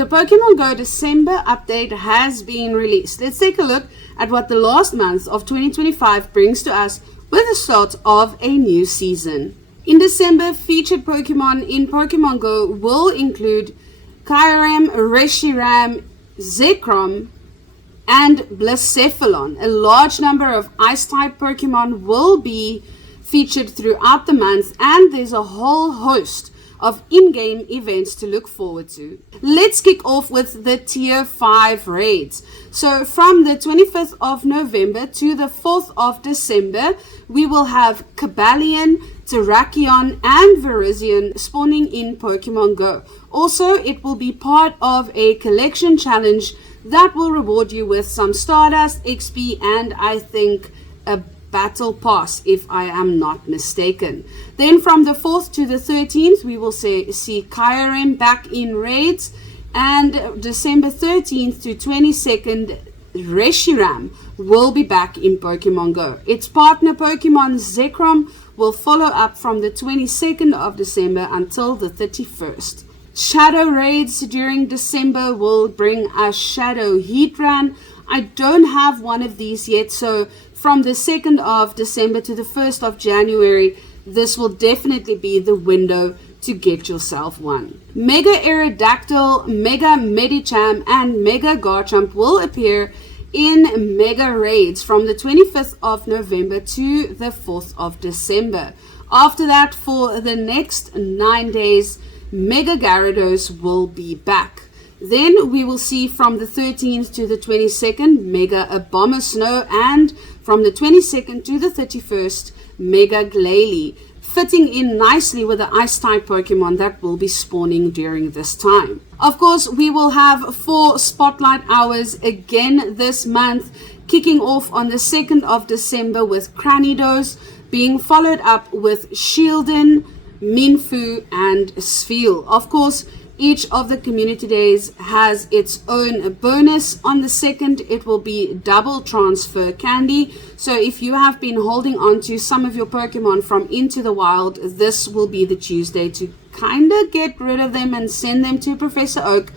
The Pokemon Go December update has been released. Let's take a look at what the last month of 2025 brings to us with the start of a new season. In December, featured Pokemon in Pokemon Go will include Kyurem, Reshiram, Zekrom, and Blacephalon. A large number of Ice-type Pokemon will be featured throughout the month, and there's a whole host of in-game events to look forward to. Let's kick off with the Tier 5 raids. So from the 25th of November to the 4th of December, we will have Cobalion, Terrakion, and Virizion spawning in Pokemon Go. Also, it will be part of a collection challenge that will reward you with some Stardust, XP, and I think a Battle Pass, if I am not mistaken. Then from the 4th to the 13th, we will see Kyurem back in raids, and December 13th to 22nd, Reshiram will be back in Pokemon Go. Its partner Pokemon Zekrom will follow up from the 22nd of December until the 31st. Shadow raids during December will bring us Shadow Heatran. I don't have one of these yet, so from the 2nd of December to the 1st of January, this will definitely be the window to get yourself one. Mega Aerodactyl, Mega Medicham, and Mega Garchomp will appear in Mega Raids from the 25th of November to the 4th of December. After that, for the next 9 days, Mega Gyarados will be back. Then we will see from the 13th to the 22nd, Mega Abomasnow, and from the 22nd to the 31st, Mega Glalie, fitting in nicely with the Ice-type Pokemon that will be spawning during this time. Of course, we will have 4 Spotlight Hours again this month, kicking off on the 2nd of December with Cranidos, being followed up with Shieldon, Minfu, and Spheal. Of course, each of the community days has its own bonus. On the 2nd, it will be double transfer candy. So if you have been holding on to some of your Pokemon from Into the Wild, this will be the Tuesday to kind of get rid of them and send them to Professor Oak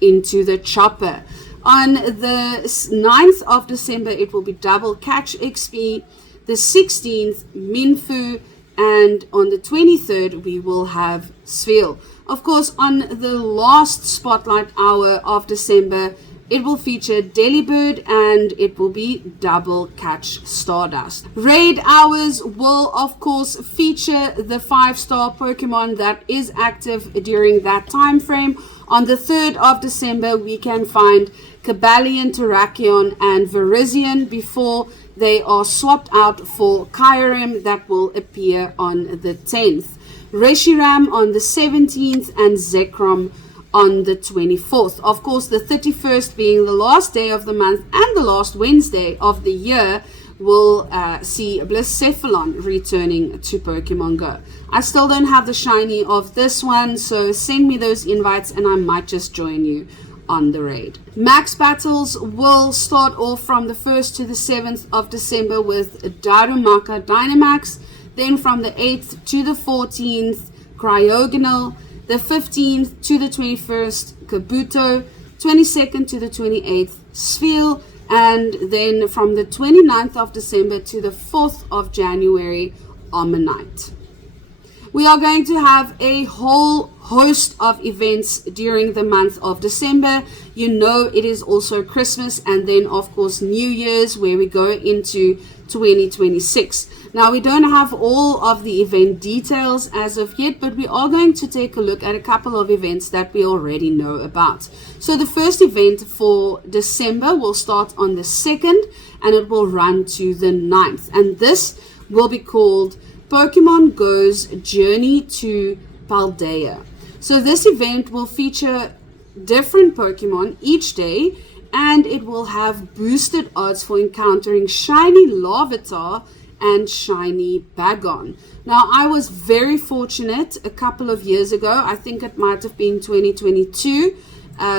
into the chopper. On the 9th of December, it will be double catch XP. The 16th, Minfu. And on the 23rd, we will have Spheal. Of course, on the last Spotlight Hour of December, it will feature Delibird, and it will be double catch Stardust. Raid hours will, of course, feature the 5-star Pokemon that is active during that time frame. On the 3rd of December, we can find Cobalion, Terrakion, and Virizion before they are swapped out for Kyurem that will appear on the 10th. Reshiram on the 17th, and Zekrom on the 24th. Of course, the 31st being the last day of the month and the last Wednesday of the year will see Blacephalon returning to Pokemon Go. I still don't have the shiny of this one, so send me those invites and I might just join you on the raid. Max battles will start off from the 1st to the 7th of December with Darumaka Dynamax. Then from the 8th to the 14th, Cryogonal. The 15th to the 21st, Kabuto. 22nd to the 28th, Spheal. And then from the 29th of December to the 4th of January, Omanyte. We are going to have a whole host of events during the month of December. You know, it is also Christmas, and then of course New Year's, where we go into 2026. Now, we don't have all of the event details as of yet, but we are going to take a look at a couple of events that we already know about. So the first event for December will start on the 2nd, and it will run to the 9th, and this will be called Pokemon Go's Journey to Paldea. So this event will feature different Pokemon each day, and it will have boosted odds for encountering Shiny Larvitar and Shiny Bagon. Now, I was very fortunate a couple of years ago, I think it might have been 2022,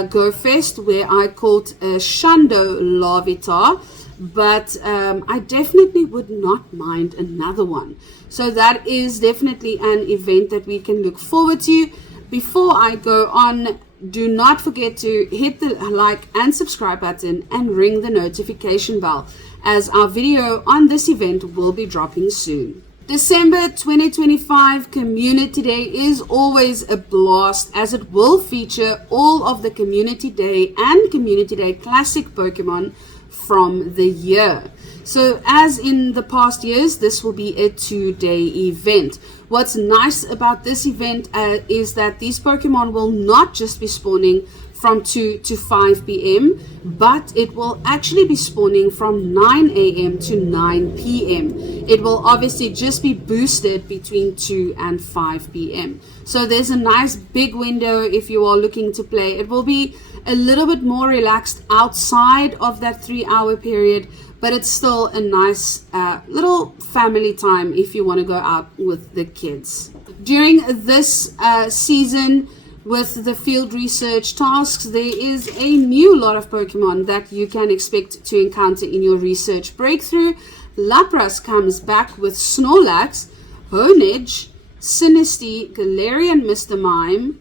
Go Fest, where I caught a Shundo Larvitar, but I definitely would not mind another one. So that is definitely an event that we can look forward to. Before I go on, do not forget to hit the like and subscribe button and ring the notification bell, as our video on this event will be dropping soon. December 2025 Community Day is always a blast, as it will feature all of the Community Day and Community Day Classic Pokemon from the year. So as in the past years, this will be a 2-day event. What's nice about this event is that these Pokemon will not just be spawning from 2 to 5 p.m., but it will actually be spawning from 9 a.m. to 9 p.m. It will obviously just be boosted between 2 and 5 p.m. So there's a nice big window if you are looking to play. It will be a little bit more relaxed outside of that 3-hour period, but it's still a nice little family time if you want to go out with the kids. During this season, with the field research tasks, there is a new lot of Pokemon that you can expect to encounter in your research breakthrough. Lapras comes back with Snorlax, Honedge, Sinistea, Galarian Mr. Mime,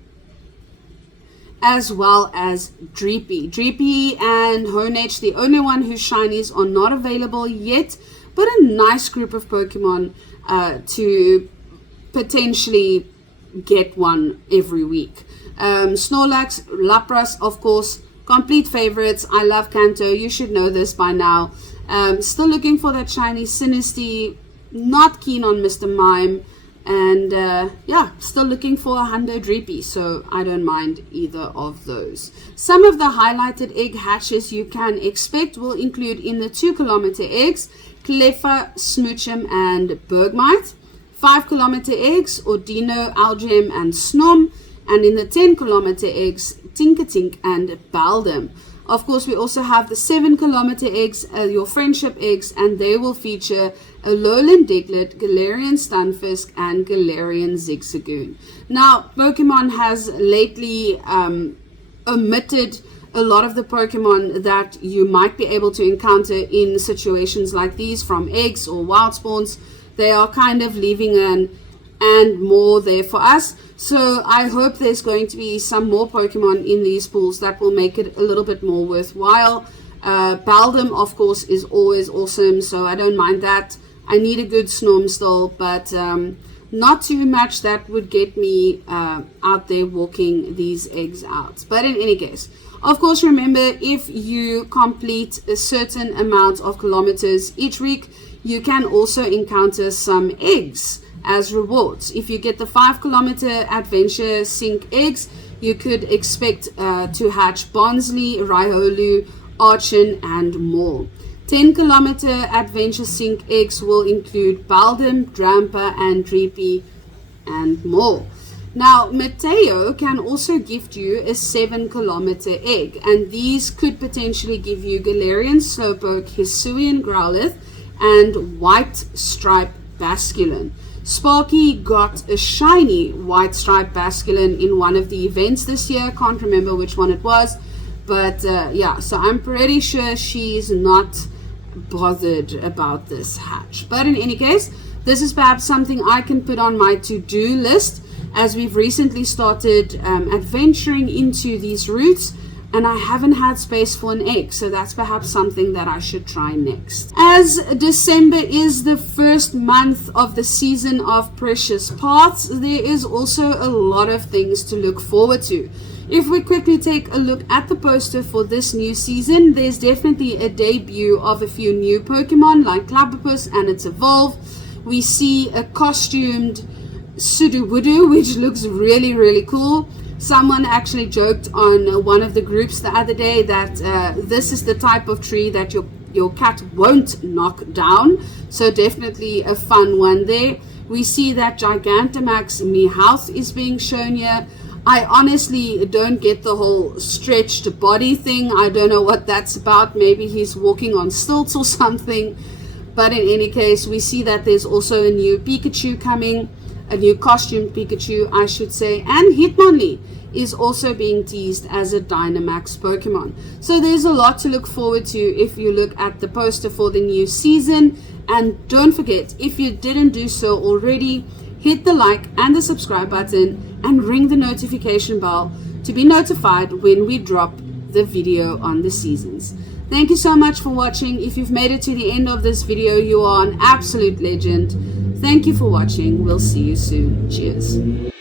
as well as Dreepy. Dreepy and Honedge, the only one whose shinies are not available yet, but a nice group of Pokemon to potentially get one every week. Snorlax, Lapras, of course, complete favorites. I love Kanto. You should know this by now. Still looking for that shiny Sinistea. Not keen on Mr. Mime. And yeah, still looking for a Hundo Dreepy, so I don't mind either of those. Some of the highlighted egg hatches you can expect will include in the 2-kilometer eggs, Cleffa, Smoochum, and Bergmite. 5-kilometer eggs, Ordino, Algem, and Snom. And in the 10-kilometer eggs, Tinkatink and Baldum. Of course, we also have the 7-kilometer eggs, your friendship eggs, and they will feature a Alolan Diglett, Galarian Stunfisk, and Galarian Zigzagoon. Now, Pokemon has lately omitted a lot of the Pokemon that you might be able to encounter in situations like these from eggs or wild spawns. They are kind of leaving an and more there for us. So I hope there's going to be some more Pokemon in these pools that will make it a little bit more worthwhile. Baldum, of course, is always awesome, so I don't mind that. I need a good Snorm still, but not too much that would get me out there walking these eggs out. But in any case, of course, remember, if you complete a certain amount of kilometers each week, you can also encounter some eggs as rewards. If you get the 5-kilometer adventure sync eggs, you could expect to hatch Bonsley, Riolu, Archon, and more. 10-kilometer adventure sync eggs will include Baldum, Drampa, and Dreepy, and more. Now, Mateo can also gift you a 7-kilometer egg, and these could potentially give you Galarian Slowpoke, Hisuian Growlithe, and White Stripe Basculin. Sparky got a shiny White Stripe Basculin in one of the events this year. Can't remember which one it was, but yeah, so I'm pretty sure she's not bothered about this hatch. But in any case, this is perhaps something I can put on my to-do list, as we've recently started adventuring into these routes, and I haven't had space for an egg, so that's perhaps something that I should try next. As December is the first month of the season of Precious Paths, there is also a lot of things to look forward to. If we quickly take a look at the poster for this new season, there's definitely a debut of a few new Pokemon like Clobbopus and its Evolve. We see a costumed Sudowoodo, which looks really, really cool. Someone actually joked on one of the groups the other day that this is the type of tree that your cat won't knock down. So definitely a fun one there. We see that Gigantamax Meowth is being shown here. I honestly don't get the whole stretched body thing. I don't know what that's about. Maybe he's walking on stilts or something. But in any case, we see that there's also a new Pikachu coming. A new costumed Pikachu, I should say, and Hitmonlee is also being teased as a Dynamax Pokemon. So there's a lot to look forward to if you look at the poster for the new season. And don't forget, if you didn't do so already, hit the like and the subscribe button and ring the notification bell to be notified when we drop the video on the seasons. Thank you so much for watching. If you've made it to the end of this video, you are an absolute legend. Thank you for watching. We'll see you soon. Cheers.